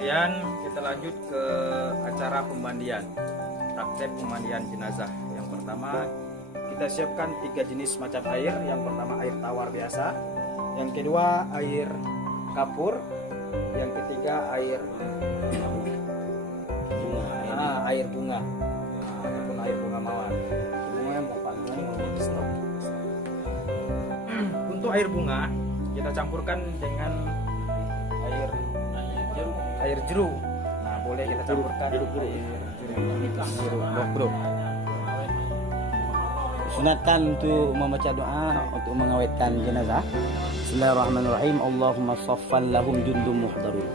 Kemudian kita lanjut ke acara pemandian, praktek pemandian jenazah. Yang pertama kita siapkan 3 jenis macam air. Yang pertama air tawar biasa, yang kedua air kapur, yang ketiga air bunga ataupun air bunga mawar. Untuk air bunga kita campurkan dengan air jeruk. Nah, boleh kita campurkan air jeruk, bro. Sunatan untuk membaca doa untuk mengawetkan jenazah. Bismillahirrahmanirrahim. Allahumma saffan lahum jundum muhdarun.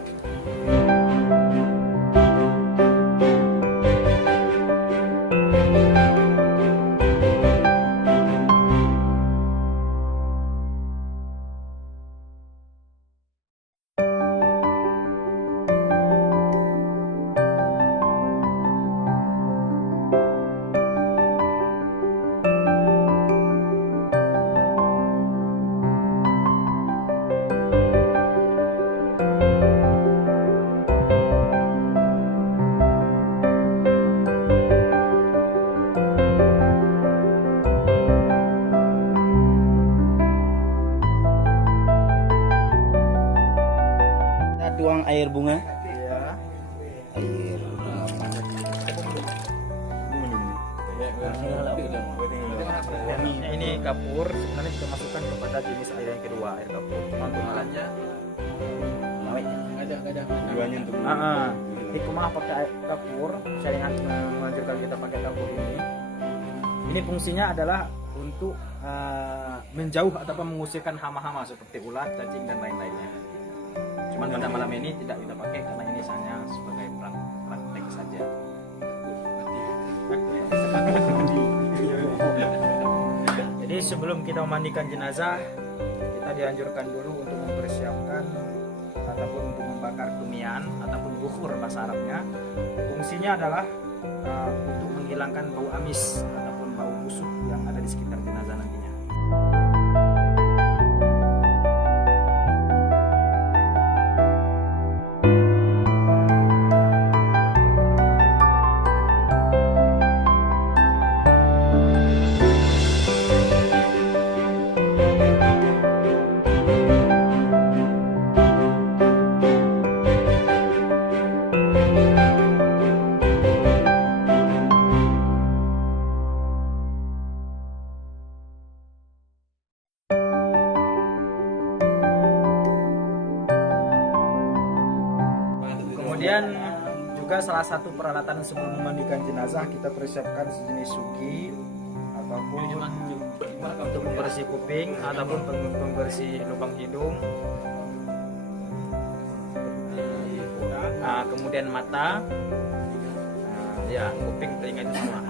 Tuang air bunga. Ya. Air bunga. Ini kapur, sebenarnya kita masukkan kepada jenis air yang kedua, air kapur. Cuma kemalannya ada. Tujuannya untuk hikmah pakai air kapur, syariat menganjurkan kita pakai kapur ini. Ini fungsinya adalah untuk menjauh ataupun mengusirkan hama-hama seperti ulat, cacing dan lain-lainnya. Cuman pada malam ini tidak kita pakai karena ini hanya sebagai praktek saja. Jadi sebelum kita memandikan jenazah, kita dianjurkan dulu untuk mempersiapkan ataupun untuk membakar kumian ataupun bukhur bahasa Arabnya. Fungsinya adalah untuk menghilangkan bau amis ataupun bau busuk yang ada di sekitar jenazah nantinya. Kemudian juga salah satu peralatan sebelum memandikan jenazah, kita persiapkan sejenis sugi ataupun untuk membersih kuping ataupun membersih lubang hidung. Kemudian mata, ya kuping, telinga itu semua.